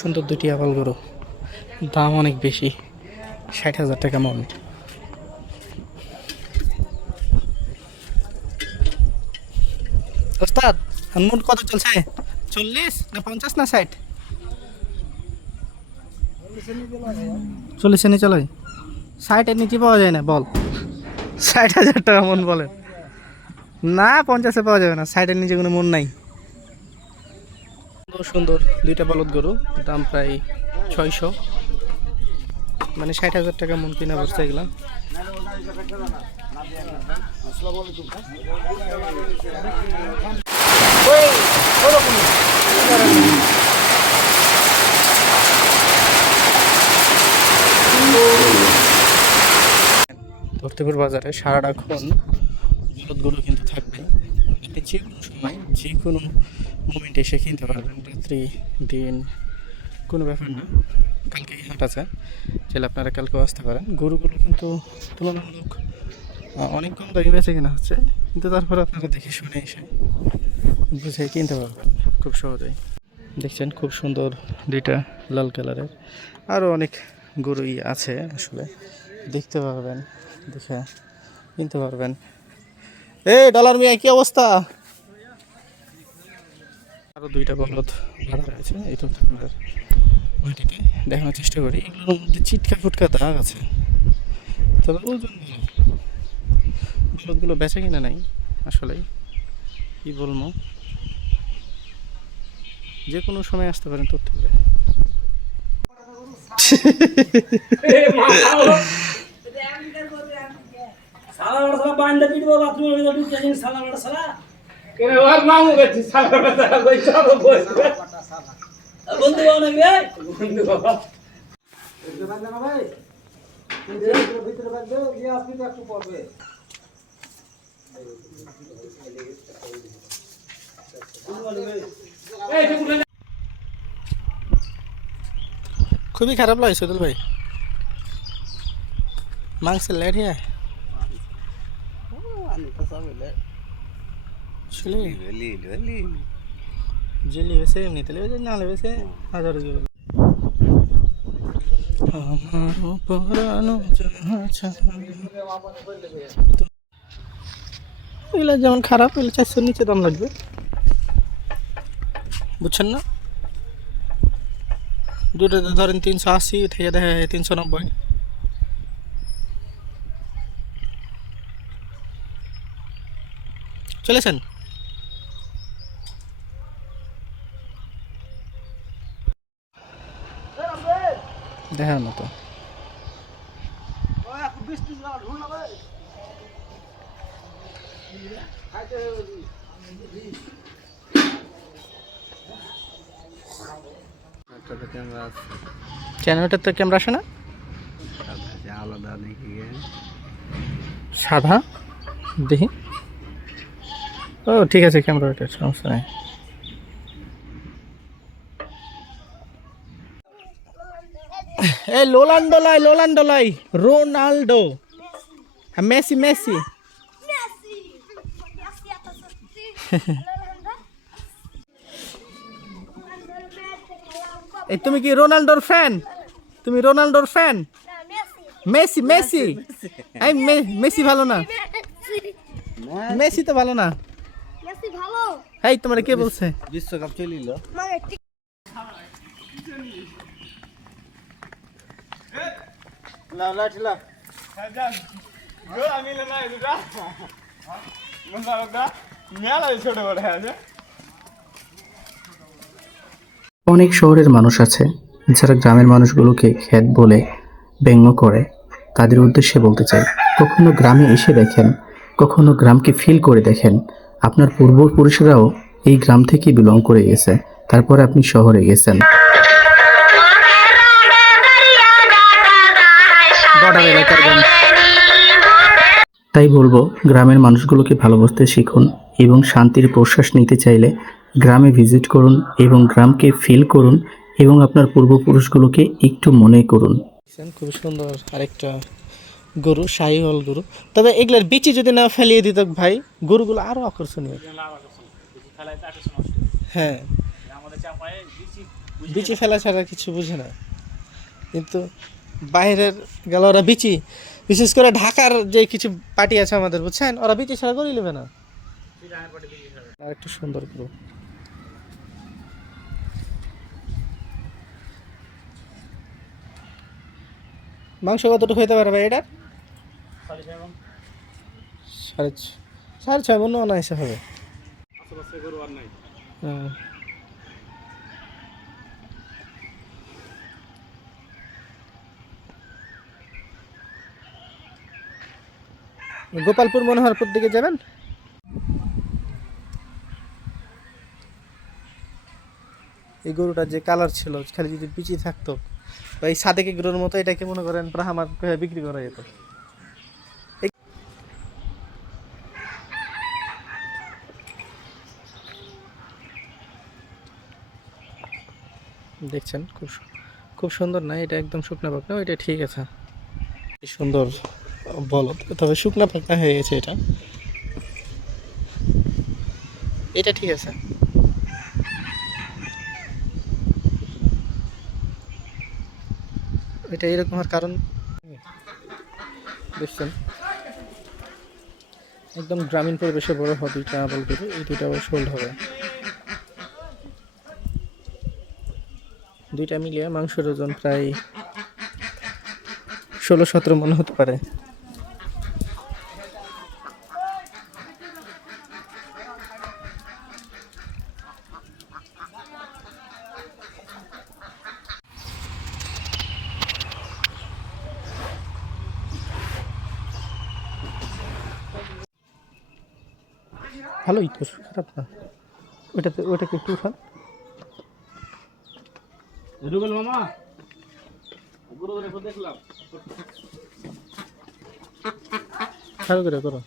সুন্দর দুটি আবাল গরু, দাম অনেক বেশি, 60,000 টাকা মন। ওস্তাদ মন কত চলছে? 40 না 50 না 60? 40 নিচে চলে, 60-এর নিচে পাওয়া যায় না। বল 60,000 টাকা মন বলেন না, 50-এ পাওয়া যাবে না, 60-এর নিচে কোনো মন নাই। সুন্দর দুইটা বলদ গরু, দাম প্রায় 600, মানে 60,000 টাকা মন কিনা বসতে গেলাম। ধরতেপুর বাজারে সারাক্ষণ বলদগুলো কিন্তু থাকবে, আপনি যে কোনো সময় যে কোনো মোমেন্টে এসে কিনতে পারবেন, রাত্রি দিন কোনো ব্যাপার না। কালকেই হাট আছে, চাইলে আপনারা কালকেও আসতে পারেন। গরুগুলো কিন্তু তুলনামূলক অনেক কম দামে বেচে কেনা হচ্ছে, কিন্তু তারপরে আপনারা দেখে শুনে এসে বুঝে কিনতে পারবেন খুব সহজেই। দেখছেন খুব সুন্দর দুইটা লাল কালারের, আরও অনেক গরুই আছে, আসলে দেখতে পারবেন, দেখে কিনতে পারবেন। এই ডলার মিয়া কি অবস্থা? আরও দুইটা বলদ বাঁধা রয়েছে, এই তো আপনার মাটিতে দেখানোর চেষ্টা করি। এগুলোর মধ্যে চিটকা ফুটকা দাগ আছে, তবে ওজন ভালো। বলদগুলো বেচা কিনা নাই, আসলে কি বলবো, যে কোনো সময় আসতে পারেন তথ্য করে। খুবই খারাপ লাগে সুদল ভাই, মাংসের লেট হ্যাঁ জেলি বেছে এমনি তেলে বেছে না হলে বেছে 1000 টাকা। আমার পরানো এগুলো যেমন খারাপ, এগুলো 400 নিচে দাম লাগবে, বুঝছেন না? দুটোতে ধরেন 380 থেকে দেখা 390। চলেছেন দেখার মতো। চ্যানেলটার তো ক্যামেরা আসে না, আলাদা দেখি সাদা দেখি। ও ঠিক আছে, ক্যামেরাটার সমস্যা নেই। এই লোলান্ডো লাই রোনাল্ডো, মেসি মেসি। এই তুমি কি রোনাল্ডোর ফ্যান? তুমি রোনাল্ডোর ফ্যান? মেসি মেসি, এই মেসি ভালো না, মেসি তো ভালো না। মেসি ভালো, এই তোমারে কে বলছে? বিশ্বকাপ চলিল না লাঠলা গোল আমিলে না এটা মন্দারটা মেলা ছোট বড় আছে। অনেক শহরের মানুষ আছে যারা গ্রামের মানুষগুলোকে খেত বলে ব্যঙ্গ করে। তাদের উদ্দেশ্যে বলতে চাই, কখনো গ্রামে এসে দেখেন, কখনো গ্রামকে ফিল করে দেখেন। আপনার পূর্বপুরুষরাও এই গ্রাম থেকে বিলং করে গেছে, তারপরে আপনি শহরে গেছেন। বর্ডার এলাকার গান। তাই বলবো গ্রামের মানুষগুলোকে ভালোবাসতে শিখুন এবং শান্তির প্রশ্বাস নিতে চাইলে গ্রামে ভিজিট করুন এবং গ্রামকে ফিল করুন এবং আপনার পূর্বপুরুষগুলোকে একটু মনে করুন। খুব সুন্দর আরেকটা গরু, শাহিওয়াল গরু। তবে এগুলার বিচি যদি না ফেলিয়ে দিত ভাই, গরুগুলো আরো আকর্ষণীয়। হ্যাঁ, বিচি ফেলা ছাড়া কিছু বুঝে না, কিন্তু বাইরের গেল ওরা বিচি, বিশেষ করে ঢাকার যে কিছু পার্টি আছে আমাদের, বুঝছেন, ওরা বিচি ছাড়া করে নেবে না। আর একটু সুন্দর গরু। মাংস কতটুকু হইতে পারে ভাই এটার? 6.5 মনে হয় এসে হবে। গোপালপুর মনোহরপুর দিকে যাবেন? এই গরুটা যে কালার ছিল, খালি যদি পিছিয়ে থাকতো বা এই সাদেকে গরুর মতো, এটাকে মনে করেন ব্রাহ্মার বিক্রি করা যেত। দেখছেন খুব খুব সুন্দর না? এটা একদম শুকনা পাকনা, ওইটা ঠিক আছে, সুন্দর বলদ, তবে শুকনা পাকনা হয়ে গেছে এটা। এটা ঠিক আছে। এটা এরকম হওয়ার কারণ দেখছেন, একদম গ্রামীণ পরিবেশে বড় হবে দুইটা আবল গরু। এই দুইটা আবার সোল্ড হবে, দুইটা মিলিয়ে মাংসের ওজন প্রায় 16-17 মনে হতে পারে। ভালোই তো, খারাপ না। ওইটাকে একটু উঠান। মামা দেখলাম, ভালো করে করো।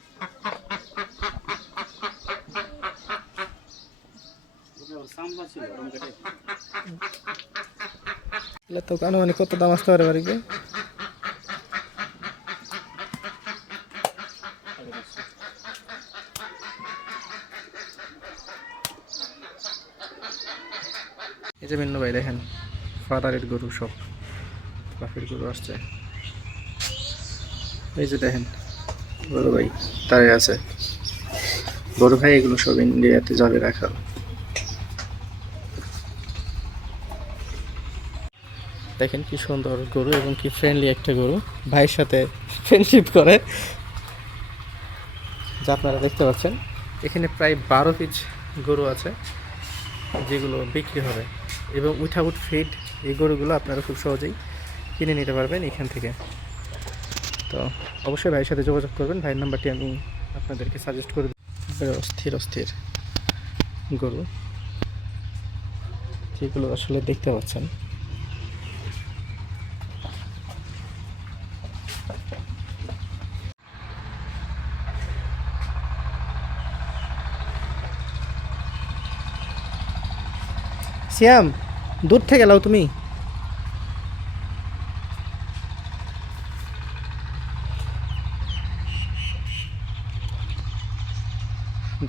তো আনুমানিক কত দাম আসতে পারে বাড়িতে? এই যে মিন্নু ভাই দেখেন, ফাদারের গরু, সব বাপের গরু আসছে। এই যে দেখেন বড় ভাই তারে আছে, বড় ভাই এগুলো সব ইন্ডিয়াতে যাবে রাখা। দেখেন কি সুন্দর গরু এবং কি ফ্রেন্ডলি একটা গরু, ভাইয়ের সাথে ফ্রেন্ডশিপ করে, যা আপনারা দেখতে পাচ্ছেন। এখানে প্রায় 12 পিস গরু আছে যেগুলো বিক্রি হবে, এবং উইথাউট ফিড এই গরুগুলো আপনারা খুব সহজেই কিনে নিতে পারবেন এখান থেকে। তো অবশ্যই ভাইয়ের সাথে যোগাযোগ করবেন, ভাইয়ের নাম্বারটি আমি আপনাদেরকে সাজেস্ট করে দেব। অস্থির অস্থির গরু যেগুলো আসলে দেখতে পাচ্ছেন। শ্যাম, দূর থেকে লাও তুমি।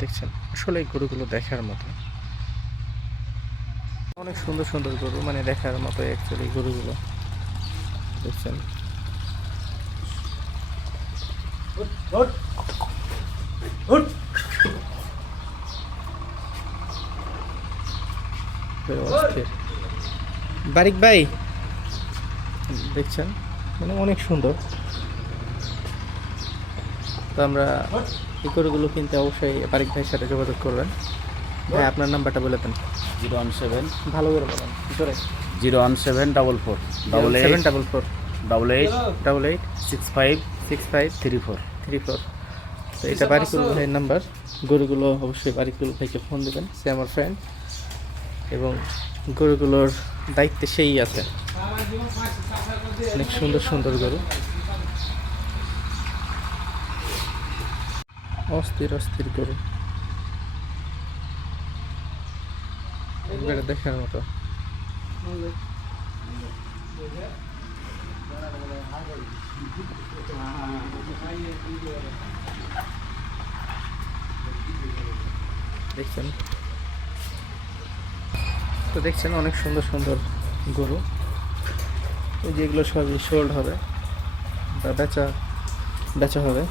দেখছেন আসলে এই গরুগুলো দেখার মতো, অনেক সুন্দর সুন্দর গরু, মানে দেখার মতো অ্যাকচুয়ালি গরুগুলো। দেখছেন বারিক ভাই, দেখছেন মানে অনেক সুন্দর। তো আমরা এই গরুগুলো কিনতে অবশ্যই বারিক ভাইয়ের সাথে যোগাযোগ করবেন। ভাই আপনার নাম্বারটা বলে দেন। 017 ভালো করে বলেন, জোরে। 01744 744 88 88 65 65 34। তো এটা বারিকুল ভাইয়ের নাম্বার। গরুগুলো অবশ্যই বারিকুল ভাইকে ফোন দেবেন, সে আমার ফ্রেন্ড, এবং গরুগুলোর দায়িত্বে সেই আছে। অনেক সুন্দর সুন্দর গরু। অস্থির অস্থির গরু, একবারে দেখার মতো। দেখছেন তো, দেখছেন অনেক সুন্দর সুন্দর গরু। এই যেগুলো সবই সোল্ড হবে বা বেচা বেচা হবে।